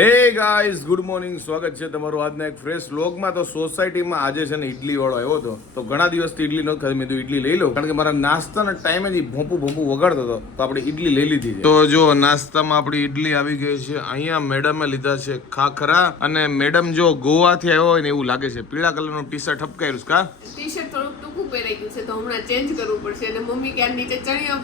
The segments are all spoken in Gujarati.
Hey guys, good morning. સ્વાગત છે તમારું આજના એક ફ્રેશ વ્લોગમાં. તો સોસાયટીમાં આજે છે ને ઇડલી વાળો આવ્યો હતો. તો ઘણા દિવસથી ઇડલી નહોતી ખાધી. મેં તો ઇડલી લઈ લઉં, કારણ કે મારા નાસ્તાના ટાઈમે જ ભોંપું વગાડતો હતો. તો આપણે ઇડલી લઈ લીધી છે. તો જો નાસ્તામાં આપણી ઇડલી આવી ગઈ છે. અહીંયા મેડમે લીધા છે ખાખરા, અને મેડમ જો ગોવાથી આવ્યો હોય ને એવું લાગે છે. પીળા કલરનું ટી શર્ટ ઠપકાયું છે. કા ટી શર્ટ થોડુંક ટૂંકું પહેરાઈ ગયું છે, તો હમણાં ચેન્જ કરવું પડશે. અને મમ્મી કે નીચે ચણિયો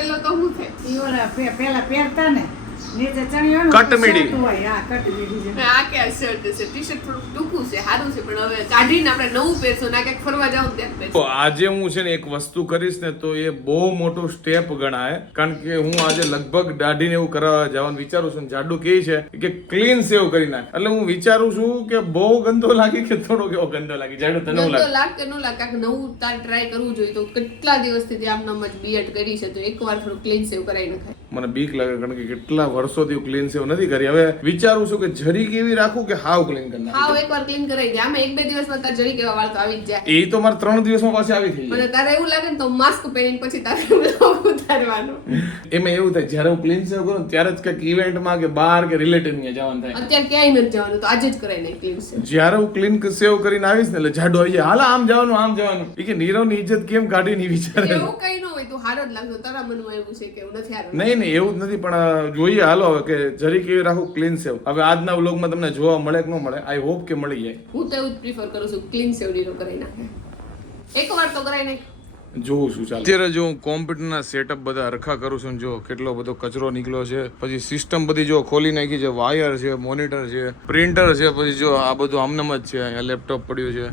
પહેલો તો હું થાય પેલા પહેરતા ને નીચે ચણિયો કટમીડી હોય. આ કટમીડી છે. આ કે શર્ટ છે. ટી શર્ટ થોડુંક ટૂંકું છે, સારું છે, પણ હવે કાઢીને આપણે નવું પહેરશું. ના ક્યાંક ફરવા જાવ ત્યાં પહેરશું. તો આજે હું છે ને એક વસ્તુ કરીશ ને, તો એ બહુ મોટું સ્ટેપ ગણાય. કારણ કે હું આજે લગભગ દાઢીને એવું કરવા જવાનું વિચારું છું. જાડુ કહે છે કે ક્લીન સેવ કરી નાખ. એટલે હું વિચારું છું કે બહુ ગંદો લાગે કે થોડો કેવો ગંદો લાગે. જાડુ તને ગંદો લાગે લાગે કે ન લાગે, કાંઈક નવું તાર ટ્રાય કરવું જોઈએ. તો કેટલા દિવસથી આમ જ બીએડ કરી છે, તો એકવાર થોડું ક્લીન સેવ કરાવી નખાય. મને બીક લાગે, કારણ કે કેટલા વર્ષોથી ક્લીન સેવ નથી કરી. હવે વિચારું છું કે જરી કેવી રાખું કે હાવ ક્લીન કરી નાખું. હાવ એકવાર ક્લીન કરાવી દે. આમાં 1-2 દિવસમાં તાર જરી કેવા વાળ તો આવી જ જાય. એ તો મારે 3 દિવસમાં પાછી આવી થઈ જાય. અને તારે એવું લાગે ને તો માસ્ક પહેરીને પછી તારે ઉતારવાનું. એમાં એવું થાય, જ્યારે હું ક્લીન સેવ કરું ત્યારે જ કંઈક ઇવેન્ટમાં કે બહાર કે રિલેટિવ ને જવાનું થાય. અત્યારે ક્યાંય નથી જવાનું, તો આજે જ કરાવી નાખ ક્લીન સેવ. જ્યારે હું ક્લીન સેવ કરીને આવીશ ને, એટલે જાડો આવી જાય, હાલ આમ જવાનું. એ કે નીરવની ઇજ્જત કેમ કાઢી ની વિચારે. એવું કઈ ન હોય, તું હારો જ લાગતો. તારા મનમાં એવું છે કે એવું નથી હારો. નહીં એવું જ નથી, પણ જોઈએ હાલો હવે કે જરી કેવી રાખું ક્લીન સેવ. હવે આજના વ્લોગમાં તમને જોવા મળે કે ન મળે, આઈ હોપ કે મળી જાય. હું તો એવું જ પ્રિફર કરું છું, ક્લીન સેવ નીરો કરાવી નાખે. એકવાર તો કરાવી નાખ. જોઉં છું. ચાલ, અત્યારે જો હું કોમ્પ્યુટરના સેટઅપ બધા હરખા કરું છું. જો કેટલો બધો કચરો નીકળ્યો છે. પછી સિસ્ટમ બધી જો ખોલી નાખી છે. વાયર છે, મોનિટર છે, પ્રિન્ટર છે. પછી જો આ બધું આમનામ જ છે. અહીંયા લેપટોપ પડ્યું છે,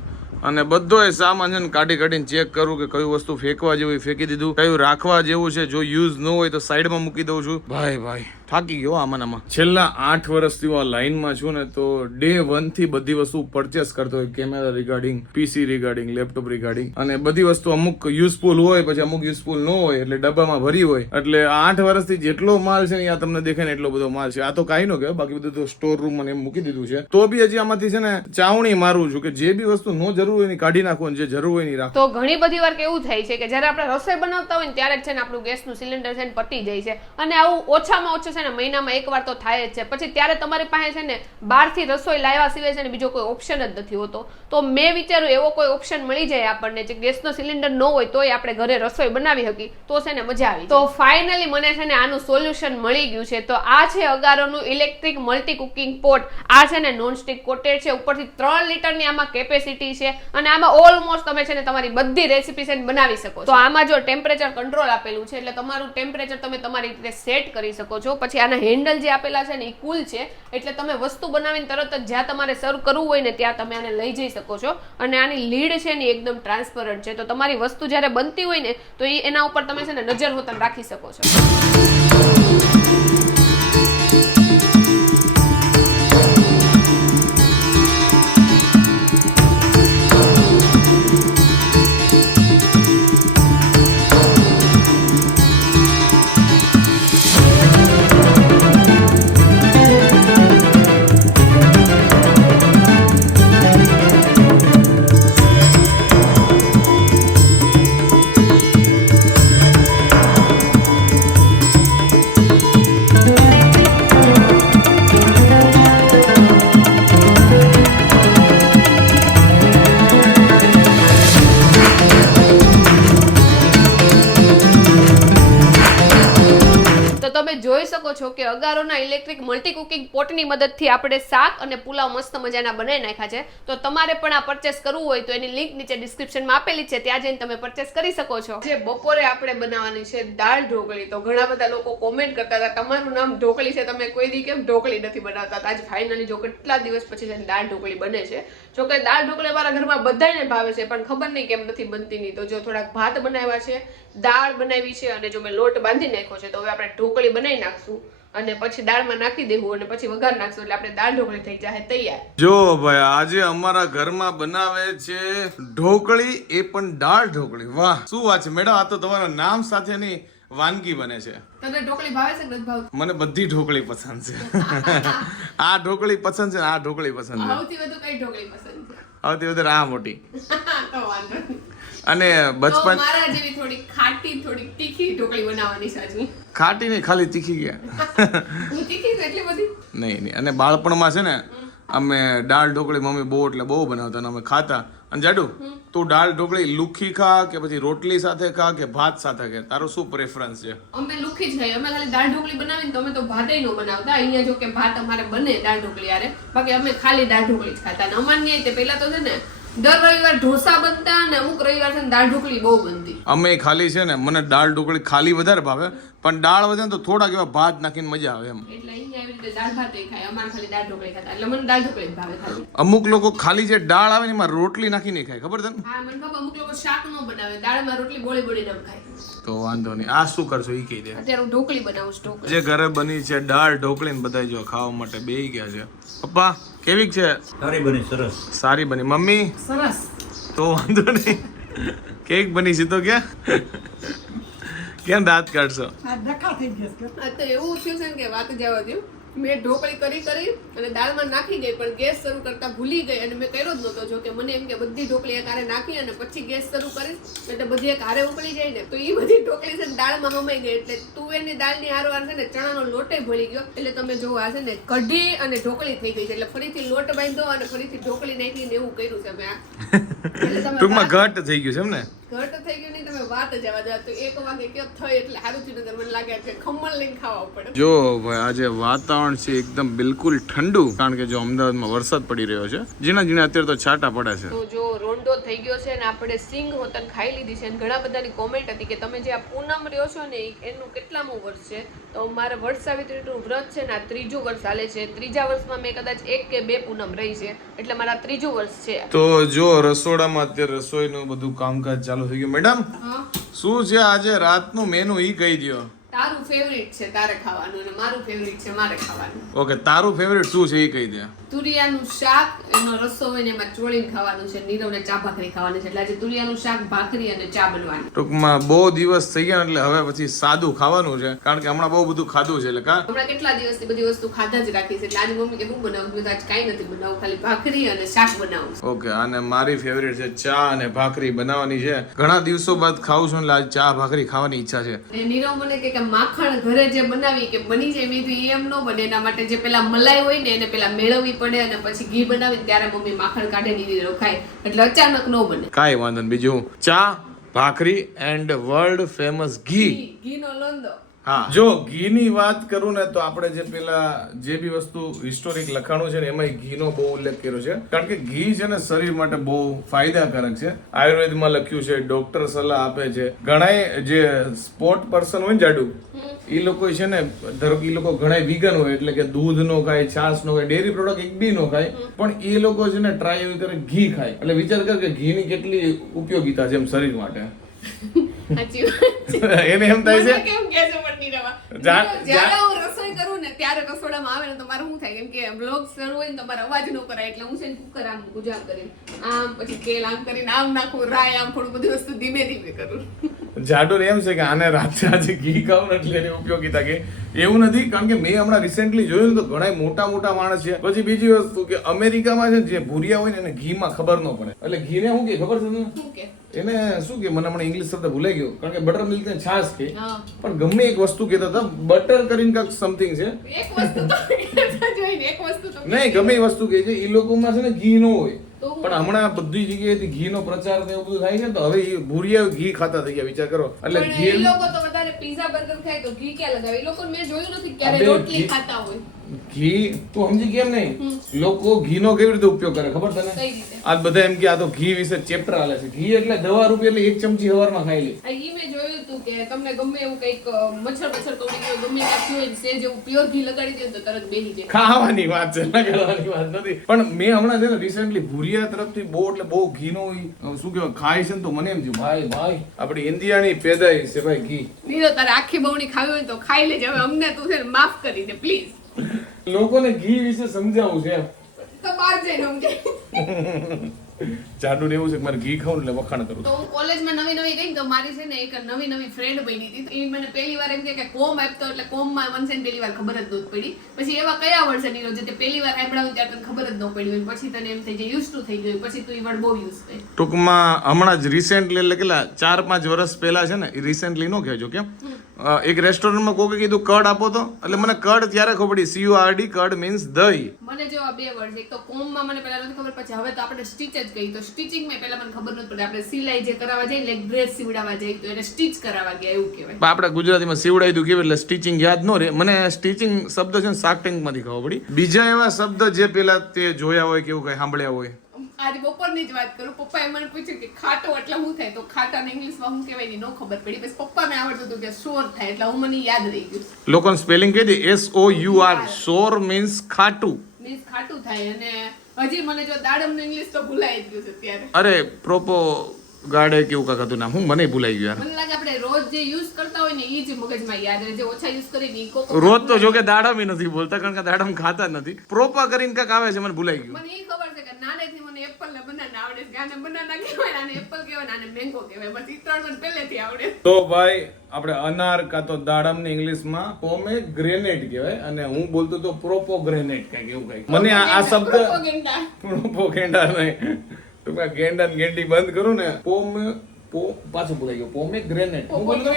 અને બધો એ સામાન છે ને કાઢીને ચેક કરું કે કયું વસ્તુ ફેંકવા જેવું ફેંકી દીધું, કયું રાખવા જેવું છે. જો યુઝ ન હોય તો સાઈડમાં મૂકી દઉં છું. ભાઈ થાકી ગયો આમાં. છેલ્લા 8 વર્ષથી હું આ લાઈનમાં છું ને, તો ડે 1 થી બધી વસ્તુ પરચેસ કરતો હોય. કેમેરા રિગાર્ડિંગ, પીસી રિગાર્ડિંગ, લેપટોપ રિગાર્ડિંગ, અને બધી વસ્તુ અમુક યુઝફુલ હોય, પછી અમુક યુઝફુલ ન હોય, એટલે ડબ્બામાં ભરી હોય. એટલે 8 વર્ષથી જેટલો માલ છે ને, આ તમને દેખાય ને એટલો બધો માલ છે. આ તો કાંઈ ન કહેવાય, બાકી બધું તો સ્ટોર રૂમ મને એમ મૂકી દીધું છે. તો બી હજી આમાંથી છે ને ચાવણી મારું છું કે જે બી વસ્તુ ન જરૂર હોય ની કાઢી નાખો, જે જરૂર હોય ની રાખો. તો ઘણી બધી વાર કેવું થાય છે કે જ્યારે આપણે રસોઈ બનાવતા હોય ને ત્યારે જ છે ને આપણું ગેસનું સિલિન્ડર છે ને પતી જાય છે. અને આવું ઓછામાં ઓછું છે ને મહિનામાં એકવાર તો થાય જ છે. પછી ત્યારે તમારી પાસે છે ને બહારથી રસોઈ લાવ્યા સિવાય છે ને બીજો કોઈ ઓપ્શન જ નથી હોતો. તો મેં વિચાર્યું એવો કોઈ ઓપ્શન મળી જાય આપણને જે ગેસનો સિલિન્ડર ન હોય તોય આપણે ઘરે રસોઈ બનાવી શકીએ, તો છે ને મજા આવી. તો ફાઇનલી મને છે ને આનું સોલ્યુશન મળી ગયું છે. તો આ છે અગારોનું ઇલેક્ટ્રિક મલ્ટી કુકિંગ પોટ. આ છે ને નોનસ્ટિક કોટેડ છે. ઉપરથી 3 લીટરની આમાં કેપેસિટી છે, અને આમાં ઓલમોસ્ટ તમે છે ને તમારી બધી રેસીપી છે બનાવી શકો છો. તો આમાં જો ટેમ્પરેચર કંટ્રોલ આપેલું છે, એટલે તમારું ટેમ્પરેચર તમે તમારી રીતે સેટ કરી શકો છો. પછી આના હેન્ડલ જે આપેલા છે ને એ કુલ છે, એટલે તમે વસ્તુ બનાવીને તરત જ જ્યાં તમારે સર્વ કરવું હોય ને ત્યાં તમે આને લઈ જઈ શકો છો. અને આની લીડ છે ને એકદમ ટ્રાન્સપરન્ટ છે, તો તમારી વસ્તુ જ્યારે બનતી હોય ને તો એના ઉપર તમે છે ને નજર હોતન રાખી શકો છો. તમે જોઈ શકો છો કે અગારોના ઇલેક્ટ્રિક મલ્ટી કુકિંગ પોટની મદદથી આપણે શાક અને પુલાવ મસ્ત મજાના બનાવી નાખ્યા છે. તો તમારે પણ આ પરચેસ કરવું હોય તો એની લિંક નીચે ડિસ્ક્રિપ્શનમાં આપેલી છે, ત્યાં જઈને તમે પરચેસ કરી શકો છો. જે બપોરે આપણે બનાવવાની છે દાળ ઢોકળી. તો ઘણા બધા લોકો કોમેન્ટ કરતા હતા તમારું નામ ઢોકળી છે, તમે કોઈ દી કેમ ઢોકળી નથી બનાવતા. આજ ફાઇનલી જો કેટલા દિવસ પછી દાળ ઢોકળી બને છે. જો કે દાળ ઢોકળી મારા ઘરમાં બધાને ભાવે છે, પણ ખબર નહીં કેમ નથી બનતી. નહીં તો જો થોડાક ભાત બનાવ્યા છે, દાળ બનાવી છે, અને જો મેં લોટ બાંધી નાખ્યો છે. તો હવે આપણે ઢોકળી બનાવી નાખશું, અને પછી દાળમાં નાખી દેવું, અને પછી વઘાર નાખશું, એટલે આપણે દાળ ઢોકળી થઈ જાય તૈયાર. જો ભાઈ, આજે અમારા ઘરમાં બનાવે છે ઢોકળી, એ પણ દાળ ઢોકળી. વાહ, શું વાત છે મેડમ. આ તો તમારા નામ સાથેની વાનગી બને છે. તમને ઢોકળી ભાવે છે કે નથી ભાવતી? મને બધી ઢોકળી પસંદ છે. આ ઢોકળી પસંદ છે, આ ઢોકળી પસંદ છે. સૌથી વધુ કઈ ઢોકળી પસંદ છે? સૌથી વધારે આ મોટી. તો વાંધો નહીં. અને બચપન મારા જેવી થોડી ખાટી થોડી તીખી ઢોકળી બનાવવાની છે હજુ. ખાટી નહીં, ખાલી તીખી ગયા. હું તીખી છું એટલી બધી. નહીં અને બાળપણમાં છે ને અમે દાળ ઢોકળી મમ્મી બહુ એટલે બહુ બનાવતા અને અમે ખાતા. અને જાડુ તું દાળ ઢોકળી લુખી ખા કે પછી રોટલી સાથે ખા કે ભાત સાથે ખા, તારો શું પ્રેફરન્સ છે? અમે લુખી જ ખાઈએ. અમે ખાલી દાળ ઢોકળી બનાવીને તો અમે તો ભાતે નો બનાવતા. અહીંયા જો કે ભાત અમારે બને દાળ ઢોકળી યારે, બાકી અમે ખાલી દાળ ઢોકળી જ ખાતા. અને અમારે નહીં તે પહેલા તો છે ને દર રવિવાર ઢોસા બનતા અને અમુક રવિવાર છે ને દાળ ઢોકળી બહુ બનતી. અમે ખાલી છે ને મને દાળ ઢોકળી ખાલી વધારે ભાવે, પણ દાળ વધે ને તો થોડાક એવા ભાત નાખીને મજા આવે એમ. એટલે અહીંયા આવી રીતે દાળ ભાત ખાય, અમારે ખાલી દાળ ઢોકળી ખાતા. એટલે મને દાળ ઢોકળી જ ભાવે ખાલી. અમુક લોકો ખાલી જે દાળ આવે ને એમાં રોટલી નાખીને ખાય, ખબર તને? હા મને ખબર. અમુક લોકો શાક નો બનાવે, દાળમાં રોટલી બોળી બોળીને આમ ખાય. તો વાંધો નહીં, આ શું કરશો એ કહી દે. અત્યારે હું ઢોકળી બનાવું છું. ઢોકળી જે ઘરે બની છે દાળ ઢોકળી ને બધા જો ખાવા માટે બેહી ગયા છે. પપ્પા કેવી છે? સારી બની, સરસ. સારી બની. મમ્મી સરસ. તો વાંધો નહીં. કેક બની છે તો ક્યાં કેમ દાંત કાઢશો? આ ડખા થઈ ગયા છે. આ તો એવું થયું છે ને કે વાત જવા દો. મેં ઢોકળી કરી અને દાળમાં નાખી ગઈ, પણ ગેસ શરૂ કરતા ભૂલી ગઈ અને મેં કર્યો જ નહોતો. જો કે મને એમ કે બધી ઢોકળી એક હારે નાખી અને પછી ગેસ શરૂ કરીશ એટલે બધી એક હારે ઉકળી જાય ને, તો એ બધી ઢોકળી છે ને દાળમાં હમાઈ ગઈ. એટલે તુવેરની દાળની હારવાર છે ને ચણાનો લોટે ભળી ગયો. એટલે તમે જો આ છે ને કઢી અને ઢોકળી થઈ ગઈ છે. એટલે ફરીથી લોટ બાંધ્યો અને ફરીથી ઢોકળી નાખીને એવું કર્યું છે મેં. એટલે તમે ટૂંકમાં ઘટ થઈ ગયું છે એમ ને? ઘટ થઈ ગયું નહીં, તમે વાત જ આવવા દો. તો 1 વાગે કયો થઈ એટલે સારું થયું, નગર મને લાગે છે ખમણ લઈને ખાવા પડે. જો ભાઈ આજે વાતાવરણ છે એકદમ બિલકુલ ઠંડુ, કારણ કે જો અમદાવાદમાં વરસાદ પડી રહ્યો છે. ઝીણા ઝીણા અત્યારે તો છાંટા પડે છે. તો જો રોંડો થઈ ગયો છે ને આપણે સિંગ હોતન ખાઈ લીધી છે. અને ઘણા બધાની કોમેન્ટ હતી કે તમે જે આ પૂનમ રહ્યો છો ને એનું કેટલામું વર્ષ છે? તો મારે વટ સાવિત્રીનું વ્રત છે ને આ 3જું વર્ષ ચાલે છે. 3જા વર્ષમાં મેં કદાચ 1 કે 2 પૂનમ રહી છે, એટલે મારા 3જું વર્ષ છે. તો જો રસોડામાં અત્યારે રસોઈનું બધું કામકાજ ચાલુ થઈ ગયું. મેડમ હા, શું છે આજે રાતનું મેનુ ઈ કહી દો. તારું ફેવરિટ છે તારે ખાવાનું અને મારું ફેવરિટ છે મારે ખાવાનું. ઓકે, તારું ફેવરિટ શું છે એ કહી દે. તુરિયાનું શાક, એનો રસો હોય ને એમાં ચોળીને ખાવાનું છે. નીરવને ચા ભાખરી ખાવાની છે. એટલે આજે તુરિયાનું શાક, ભાખરી અને ચા બનવાની. ટૂંકમાં બહુ દિવસ થઈ ગયા એટલે હવે પછી સાદું ખાવાનું છે, કારણ કે હમણાં બહુ બધું ખાધું છે. એટલે કા હમણાં કેટલા દિવસથી બધી વસ્તુ ખાધા જ રાખી છે. એટલે આજે મમ્મી કે હું બનાવું? મેં તો આજ કાંઈ નથી બનાવું, ખાલી ભાખરી અને શાક બનાવું છું. ઓકે, અને મારી ફેવરિટ છે ચા અને ભાખરી બનાવવાની છે. ઘણા દિવસો બાદ ખાઉં છું એટલે આજ ચા ભાખરી ખાવાની ઈચ્છા છે. અને નીરવ મને કે માખણ ઘરે જે બનાવી કે બની જાય, મેં કીધું એમ ન બને. એના માટે જે પેલા મલાઈ હોય ને એને પેલા મેળવવી પડે અને પછી ઘી બનાવીને ત્યારે મમ્મી માખણ કાઢે નીરી રખાય, એટલે અચાનક ન બને. કાંઈ વાંધો નહીં. બીજું ચા ભાખરી એન્ડ વર્લ્ડ ફેમસ ઘી. ઘીનો લોંદો. હા, જો ઘીની વાત કરું ને તો આપણે જે પેલા જે બી વસ્તુ હિસ્ટોરિક લખાણું છે ને એમાં ઘીનો બહુ ઉલ્લેખ કર્યો છે, કારણ કે ઘી છે ને શરીર માટે બહુ ફાયદાકારક છે. આયુર્વેદમાં લખ્યું છે, ડોક્ટર સલાહ આપે છે. ઘણા જે સ્પોર્ટ પર્સન હોય ને જાડુ, એ લોકો છે ને ધારો કે એ લોકો ઘણા વિગન હોય, એટલે કે દૂધ નો ખાય, છાશ નો ખાય, ડેરી પ્રોડક્ટ એક બી નો ખાય, પણ એ લોકો છે ને ટ્રાય એવી કરે ઘી ખાય. એટલે વિચાર કર કે ઘીની કેટલી ઉપયોગિતા છે એમ શરીર માટે. સાચી વાત. એને એમ થાય છે કેમ કે છે પટની રવા. જ્યારે હું રસોઈ કરું ને ત્યારે રસોડામાં આવે ને તો મારે શું થાય, કેમ કે બ્લોગ શરૂ હોય ને તો મારે અવાજ ન કરાય, એટલે હું છે ને કુકર આમ ગુજામ કરીને આમ પછી તેલ આમ કરીને આમ નાખું, રાય આમ થોડું બધી વસ્તુ ધીમે ધીમે કરું. જાડો એમ છે કે આને રાતે આજે ઘી ખાવ ને એટલે એની ઉપયોગિતા કે એવું નથી, કારણ કે મેં હમણાં રિસેન્ટલી જોયું ને તો ઘણા મોટા મોટા માણસ છે. પછી બીજી વસ્તુ કે અમેરિકામાં છે ને જે ભૂરિયા હોય ને એને ઘીમાં ખબર ન પડે, એટલે ઘીને શું કે ખબર છે તમને? શું કે એને શું કે મને હમણાં ઇંગ્લિશ શબ્દ ભૂલાઈ ગયો, કારણ કે બટર મિલ્ક ને છાશ કે, હા, પણ ગમે એક વસ્તુ કહેતા હતા બટર કરીને કાંઈક સમથિંગ છે. એક વસ્તુ તો કહેતા જોઈને એક વસ્તુ તો નહીં, ગમે એ વસ્તુ કહે છે એ લોકોમાં છે ને ઘી ન હોય, તો પણ હમણાં બધી જગ્યાએથી ઘીનો પ્રચાર ને એવું બધું થાય છે, તો હવે એ ભૂરિયા ઘી ખાતા થઈ ગયા. વિચાર કરો. એટલે પણ ઘી એ લોકો તો વધારે પીઝા બર્ગર ખાય તો ઘી ક્યાં લગાવે? એ લોકો મેં જોયું નથી ક્યારે અબે રોટલી ઘી- ખાતા હોય. ઘી તું સમજી કેમ નહીં? લોકો ઘીનો કેવી રીતે ઉપયોગ કરે ખબર તને? કઈ રીતે? આ બધા એમ કે આ તો ઘી વિશે ચેપ્ટર આલે છે. ઘી એટલે દવા રૂપી, એટલે એક ચમચી હવારમાં ખાઈ લે. આ ઈ મેં જોયું હતું કે તમને ગમે એવું કંઈક મચ્છર કવડી ગયો ગમે કાપ્યું હોય સે જેવું પ્યોર ઘી લગાડી દે તો તરત બેહી જાય. ખાવાની વાત છે, લગાડવાની વાત નથી. પણ મેં હમણાં છે ને રિસેન્ટલી ભૂરિયા તરફથી બહુ એટલે બહુ ઘીનો શું કહેવાય ખાય છે ને, તો મને એમ થયું ભાઈ આપણી ઇન્ડિયાની પેદાઈ છે ભાઈ ઘી. નીરવ તારે આખી બવણી ખાવી હોય તો ખાઈ લેજે. હવે અમને તું છે ને માફ કરી દે પ્લીઝ. લોકોને ઘી વિશે સમજાવવું છે. તો બહાર જઈને સમજે. જાડુ ને એવું છે કે મારે ઘી ખાવું એટલે વખાણ કરું તો હું કોલેજમાં નવી ગઈ તો મારી છે ને એક નવી ફ્રેન્ડ બની હતી. એ મને પહેલી વાર એમ કે કોમ આપતો એટલે કોમમાં વંશે ને પહેલી વાર ખબર જ નહોતી પડી. પછી એવા કયા વર્ડ છે નીરજ જે પહેલી વાર સાંભળાવું ત્યારે તને ખબર જ ન પડી હોય, પછી તને એમ થઈ જાય યુઝ ટુ થઈ ગયું, પછી તું એ વર્ડ બહુ યુઝ કરે. ટૂંકમાં હમણાં જ રિસેન્ટલી એટલે કેટલા 4-5 વર્ષ પહેલા છે ને, એ રિસેન્ટલી નો કહેજો કેમ, એક રેસ્ટોરન્ટમાં કોકે કીધું કડ આપો તો, એટલે મને કડ ત્યારે ખબર પડી, CURD, કડ મીન્સ દહીં. મને જો આ બે વર્ડ છે, એક તો કોમમાં મને પહેલા નથી ખબર, પછી હવે તો આપણે સ્ટીચ જ કહી. તો સ્ટીચિંગ માં પહેલા મને ખબર નથી પડી. આપણે સિલાઈ જે કરાવવા જઈએ એટલે ડ્રેસ સીવડાવવા જઈએ તો એને સ્ટીચ કરાવવા ગયા એવું કહેવાય. પણ આપણે ગુજરાતીમાં સીવડાવી દઉં કેવી એટલે સ્ટિચિંગ યાદ ન રહે. મને સ્ટિચિંગ શબ્દ છે ને શાર્ક ટેન્ક માંથી ખબર પડી. બીજા એવા શબ્દ જે પેલા તે જોયા હોય કે એવું કઈ સાંભળ્યા હોય. આજે બપોરની જ વાત કરું, પપ્પાએ મને પૂછ્યું કે ખાટો એટલે શું થાય, તો ખાટાને ઇંગ્લિશમાં શું કહેવાય ની નો ખબર પડી. પછી પપ્પાને આવડતું હતું કે સોર થાય, એટલે હું મને યાદ રહી ગયું. લોકોને સ્પેલિંગ કહી દે, SOUR, સોર મીન્સ ખાટું. મીન્સ ખાટું થાય. અને હજી મને જો દાડમનું ઇંગ્લિશ તો ભૂલાઈ જ ગયું છે ત્યારે. અરે પ્રોપો ગાડે કેવું કાક હતું નામ, હું મને ભૂલાઈ ગયું યાર. મને લાગે આપણે રોજ જે યુઝ કરતા હોય ને એ જ મગજમાં યાદ રહે, જે ઓછા યુઝ કરી ને ઈ કોક રોજ તો જો કે દાડમ નથી બોલતા, કારણ કે દાડમ ખાતા જ નથી. પ્રોપા કરીને કાક આવે છે, મને ભૂલાઈ ગયું. મને એ ખબર છે કે નાનેથી મને એપલ ને બનાના આવડે છે. આને બનાના કહેવાય, આને એપલ કહેવાય, આને મેંગો કહેવાય. બસ ઈ ત્રણ મને પહેલેથી આવડે. તો ભાઈ આપણે અનાર કાં તો દાડમ ને ઇંગ્લિશમાં પોમેગ્રેનેટ કહેવાય, અને હું બોલતો તો પ્રોપોગ્રેનેટ કઈક એવું કઈક. મને આ શબ્દ પ્રોપોગેન્ડા નહીં, ટૂંકમાં ગેંડા ને ગેંડી બંધ કરું ને, પાછું બોલાઈ ગયો, પોમેગ્રેનેટ. હું બોલતો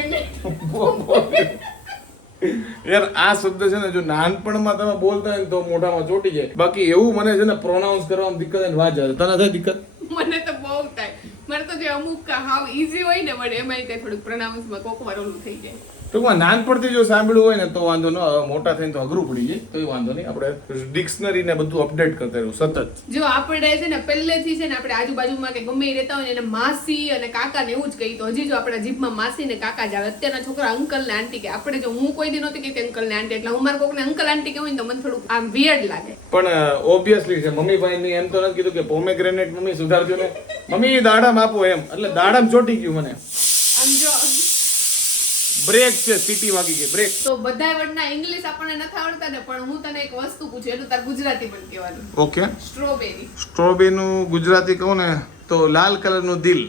યાર આ શબ્દ છે ને જો નાનપણમાં તમે બોલતા હોય ને તો મોઢામાં ચોટી જાય. બાકી એવું મને છે ને પ્રોનાઉન્સ કરવામાં દિક્કત અને વાત જાય. તને થાય દિક્કત? મને તો બહુ થાય. મને તો જે અમુક હાવ ઈઝી હોય ને પણ એમાંય તે થોડુંક પ્રોનાઉન્સમાં કોક વાર ઓલું થઈ જાય. ટૂંકમાં નાનપણથી જો સાંભળ્યું હોય ને તો વાંધો ન આવે, મોટા થઈને તો અઘરું પડી જાય તો એ વાંધો નહીં. આપણે ડિક્શનરી ને બધું અપડેટ કરતા રહ્યું સતત. જો આપણે છે ને પહેલેથી છે ને આપણે આજુબાજુમાં કે ગમે એ રહેતા હોય ને એને માસી અને કાકા ને એવું જ કહી. તો હજી જો આપણા જીભમાં માસી ને કાકા જ આવે. અત્યારના છોકરા અંકલ ને આંટી કે. આપણે જો હું કોઈ દી નહોતી કહેતી અંકલ ને આંટી, એટલે હું મારા કોકને અંકલ આંટી કહેવું ને તો મને થોડુંક આમ વિયર્ડ લાગે. પણ ઓબ્વિયસલી છે, મમ્મી ભાઈ એમ તો નથી કીધું કે પોમેગ્રેનેટ મમ્મી સુધારજો ને, મમ્મી દાડમ આપો એમ, એટલે દાડમ ચોટી ગયું મને. આમ જો બ્રેક છે, સીટી વાગી ગઈ, બ્રેક. તો બધાય વર્ડના ઇંગ્લિશ આપણને નથી આવડતા ને, પણ હું તને એક વસ્તુ પૂછું, એનું તાર ગુજરાતી પણ કહેવાનું. ઓકે. સ્ટ્રોબેરી. સ્ટ્રોબેરી નું ગુજરાતી કહું ને તો લાલ કલર નું દિલ.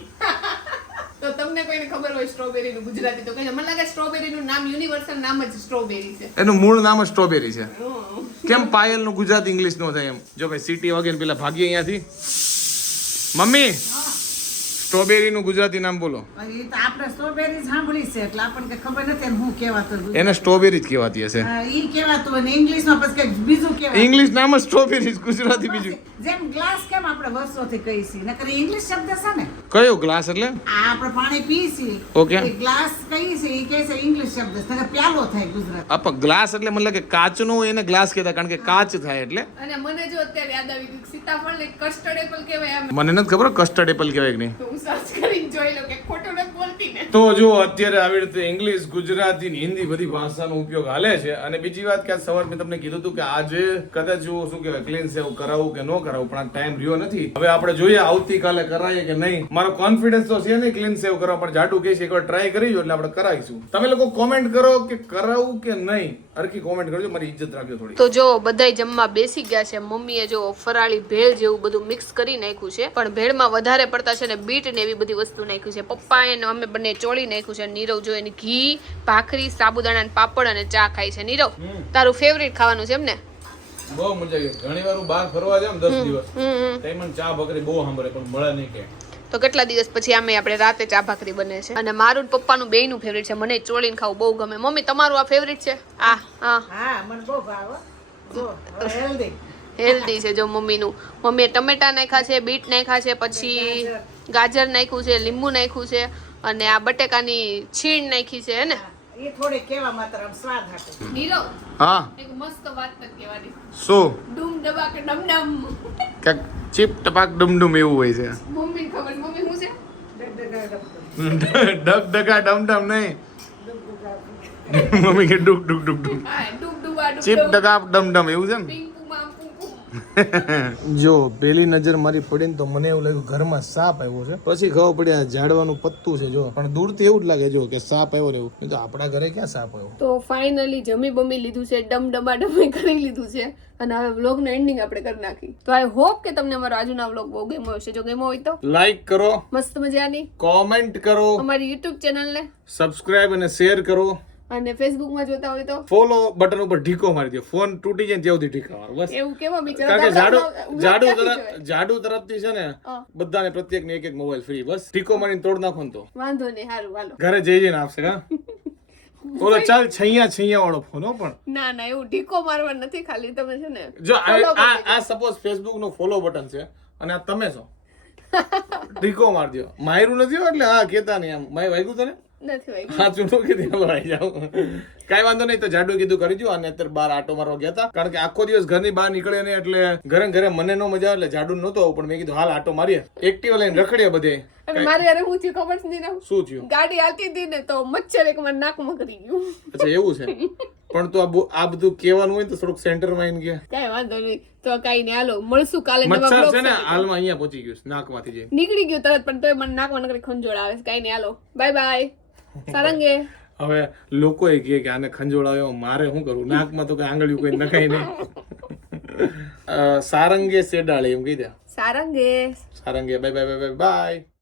તો તમને કોઈને ખબર હોય સ્ટ્રોબેરી નું ગુજરાતી તો કઈ. મને લાગે સ્ટ્રોબેરી નું નામ યુનિવર્સલ નામ જ સ્ટ્રોબેરી છે. એનું મૂળ નામ જ સ્ટ્રોબેરી છે. હમ. કેમ પાયલ નું ગુજરાતી ઇંગ્લિશ નો થાય એમ? જો ભાઈ સીટી વાગે ને પેલા ભાગીએ અહીંયાથી. મમ્મી સ્ટ્રોબેરી નું ગુજરાતી નામ બોલો. એ તો આપણે સ્ટ્રોબેરી સાંભળી છે એટલે આપણને ખબર નથી ને હું કહેવાતું. એને સ્ટ્રોબેરી જ કહેવાતી હશે. ઈ કહેવાતું હોય ને ઇંગ્લિશમાં પછી કંઈક બીજું કહેવાય. ઇંગ્લિશ નામ જ સ્ટ્રોબેરી, ગુજરાતી બીજું. જેમ ગ્લાસ કેમ આપણે વર્ષોથી કહીએ છીએ, નકર ઇંગ્લિશ શબ્દ છે ને. કયો ગ્લાસ એટલે? આ આપણે પાણી પીએ છીએ. ઓકે. એ ગ્લાસ કહીએ છીએ, એ કહે છે ઇંગ્લિશ શબ્દ છે, નકર પ્યાલો થાય ગુજરાતી. આપ ગ્લાસ એટલે મને લાગે કાચનો હોય એને ગ્લાસ કહેતા, કારણ કે કાચ થાય એટલે. અને મને જો અત્યારે યાદ આવી ગયું સીતાફળ ને કસ્ટર્ડ એપલ કહેવાય. આમ મને નથી ખબર કસ્ટર્ડ એપલ કહેવાય કે નહીં. તો હું સર્ચ કરીને જોઈ લઉં કે ખોટું નથી બોલતી ને. તો જો અત્યારે આવી રીતે ઇંગ્લિશ, ગુજરાતી ને હિન્દી બધી ભાષાનો ઉપયોગ હાલે છે. અને બીજી વાત કે સવાર મેં તમને કીધું હતું કે આજે કદાચ હું શું કહેવાય ક્લીન સેવ કરાવું કે ન કરાવું, પણ આ ટાઈમ રહ્યો નથી. હવે આપણે જોઈએ આવતીકાલે કરાવીએ કે નહીં. મારો કોન્ફિડન્સ તો છે નહીં ક્લીન સેવ કરવા, પણ જાડુ કહે છે એકવાર ટ્રાય કરી જો એટલે આપણે કરાવીશું. તમે લોકો કોમેન્ટ કરો કે કરાવું કે નહીં, હરખી કોમેન્ટ કરજો, મારી ઇજ્જત રાખજો થોડી. તો જો બધાય જમવા બેસી ગયા છે. મમ્મીએ જો ફરાળી ભેળ જેવું બધું મિક્સ કરી નાખ્યું છે, પણ ભેળમાં વધારે પડતા છે ને બીટ ને એવી બધી વસ્તુ નાખ્યું છે. પપ્પાએ ને અમે બંને ચોળી નાખ્યું છે. નીરવ જો એની ઘી, ભાખરી, સાબુદાણા પાપડ અને ચા ખાય છે. નીરવ તારું ફેવરિટ ખાવાનું છે એમ ને? બહુ મજા આવી. ઘણી વાર હું બહાર ફરવા જાઉં 10 દિવસ, તઈ મને ચા ભાખરી બહુ સાંભળે પણ મળે નહીં કે. તો કેટલા દિવસ પછી આપણે રાતે ચા ભાખરી બને છે. અને મારું પપ્પાનું બેયનું ફેવરિટ છે. મને ચોળીને ખાવું બહુ ગમે. મમ્મી તમારું આ ફેવરિટ છે? હા મને બહુ ભાવે. જો હેલ્ધી હેલ્ધી છે. જો મમ્મીએ ટમેટા નાખ્યા છે, બીટ નાખ્યા છે, પછી ગાજર નાખ્યું છે, લીંબુ નાખ્યું છે, અને આ બટેકાની છીણ નાખી છે હે ને. એ થોડી કેવા માત્ર આમ સ્વાદ હાટે. નીરવ હા એક મસ્ત વાત નથી કહેવાની. શું? ડૂમ ડબા કે ડમડમ. કે ચીપ ટપાક ડમડમ એવું હોય છે. મમ્મી ખબર. મમ્મી શું છે? ડગ ડગા ડમડમ નહીં. મમ્મી કે ડુક ડુક ડુક ડુક. હા ડૂબ ડુબા ડૂબ ચીપ ડગા ડમડમ એવું છે ને. પિંકુ માં પુંકુ. જો પેલી નજર મારી પડી ને તો મને એવું લાગ્યું ઘરમાં સાપ આવ્યો છે, પછી ખબર પડી આ ઝાડવાનું પત્તું છે જો, પણ દૂરથી એવું જ લાગે જો કે સાપ આવ્યો ને એવું, તો આપણા ઘરે ક્યાં સાપ આવ્યો. તો ફાઇનલી જમી બમી લીધું છે, ડમાડમી કરી લીધું છે, અને હવે વ્લોગનો એન્ડિંગ આપણે કરી નાખી. તો આઈ હોપ કે તમને અમારો આજનો વ્લોગ બહુ ગમ્યો હશે. જો ગમ્યો હોય તો લાઈક કરો, મસ્ત મજાની કોમેન્ટ કરો, અમારી યુટ્યુબ ચેનલને સબસ્ક્રાઇબ અને શેર કરો, અને ફેસબુકમાં જોતા હોય તો ફોલો બટન ઉપર ઢીકો મારી દો. ફોન તૂટી જાય ને ત્યાં સુધી ઢીકાવાનો બસ. એવું કેવા કારણ કે બિચારા જાડુ તરફથી છે ને બધાને પ્રત્યેક ને એક મોબાઈલ ફ્રી. બસ ઢીકો મારીને તોડ નાખો ને તો વાંધો નહીં. હારું હાલો ઘરે જઈને આપશે. હા ઓલો ચાલ છૈયા વાળો ફોન હો, પણ ના ના એવું ઢીકો મારવા નથી, ખાલી તમે છે ને જો આ સપોઝ ફેસબુક નું ફોલો બટન છે અને આ તમે છો, ઢીકો માર દો. માયરું નથી હો, એટલે હા કેતા નહીં આમ માય વાગ્યું તને નથી વાગ્યું. હા ચૂંટો કીધી આવી જાવ, કઈ વાંધો નહીં. તો જાડુ કીધું કરી દો. અને અત્યારે બહાર આટો મારવા ગયા હતા, કારણ કે આખો દિવસ ઘરની બહાર નીકળે નહીં, એટલે ઘરે મને નો મજા આવે, એટલે જાડુ નહોતો આવું, પણ મેં કીધું હાલ આટો મારીએ, એક્ટિવા લઈને રખડીએ બધે. અને મારે યાર હું થયું ખબર જ નહીં ને, શું થયું? ગાડી હાલતી હતી ને તો મચ્છર એક મારા નાકમાં કરી ગયું. અચ્છા એવું છે. પણ તો આ બધું કહેવાનું હોય તો થોડુંક સેન્ટરમાં આવીને ગયા. કઈ વાંધો નહીં. તો કઈ નહીં, હાલો મળશું કાલે નવા મચ્છર vlog છે ને સાથે. હાલમાં અહીંયા પહોંચી ગયું છે, નાકમાંથી જઈને નીકળી ગયું તરત, પણ તોય મને નાકમાં નકરી ખંજોળ આવે છે. કઈ નહીં, હાલો બાય બાય. સારંગે. હવે લોકોએ કહે કે આને ખંજોળ આવ્યો, મારે શું કરવું? નાકમાં તો કઈ આંગળીઓ કોઈ નખાય નહીં. સારંગે સેડાળે એમ કહી દે. સારંગે. સારંગે બાય બાય બાય બાય.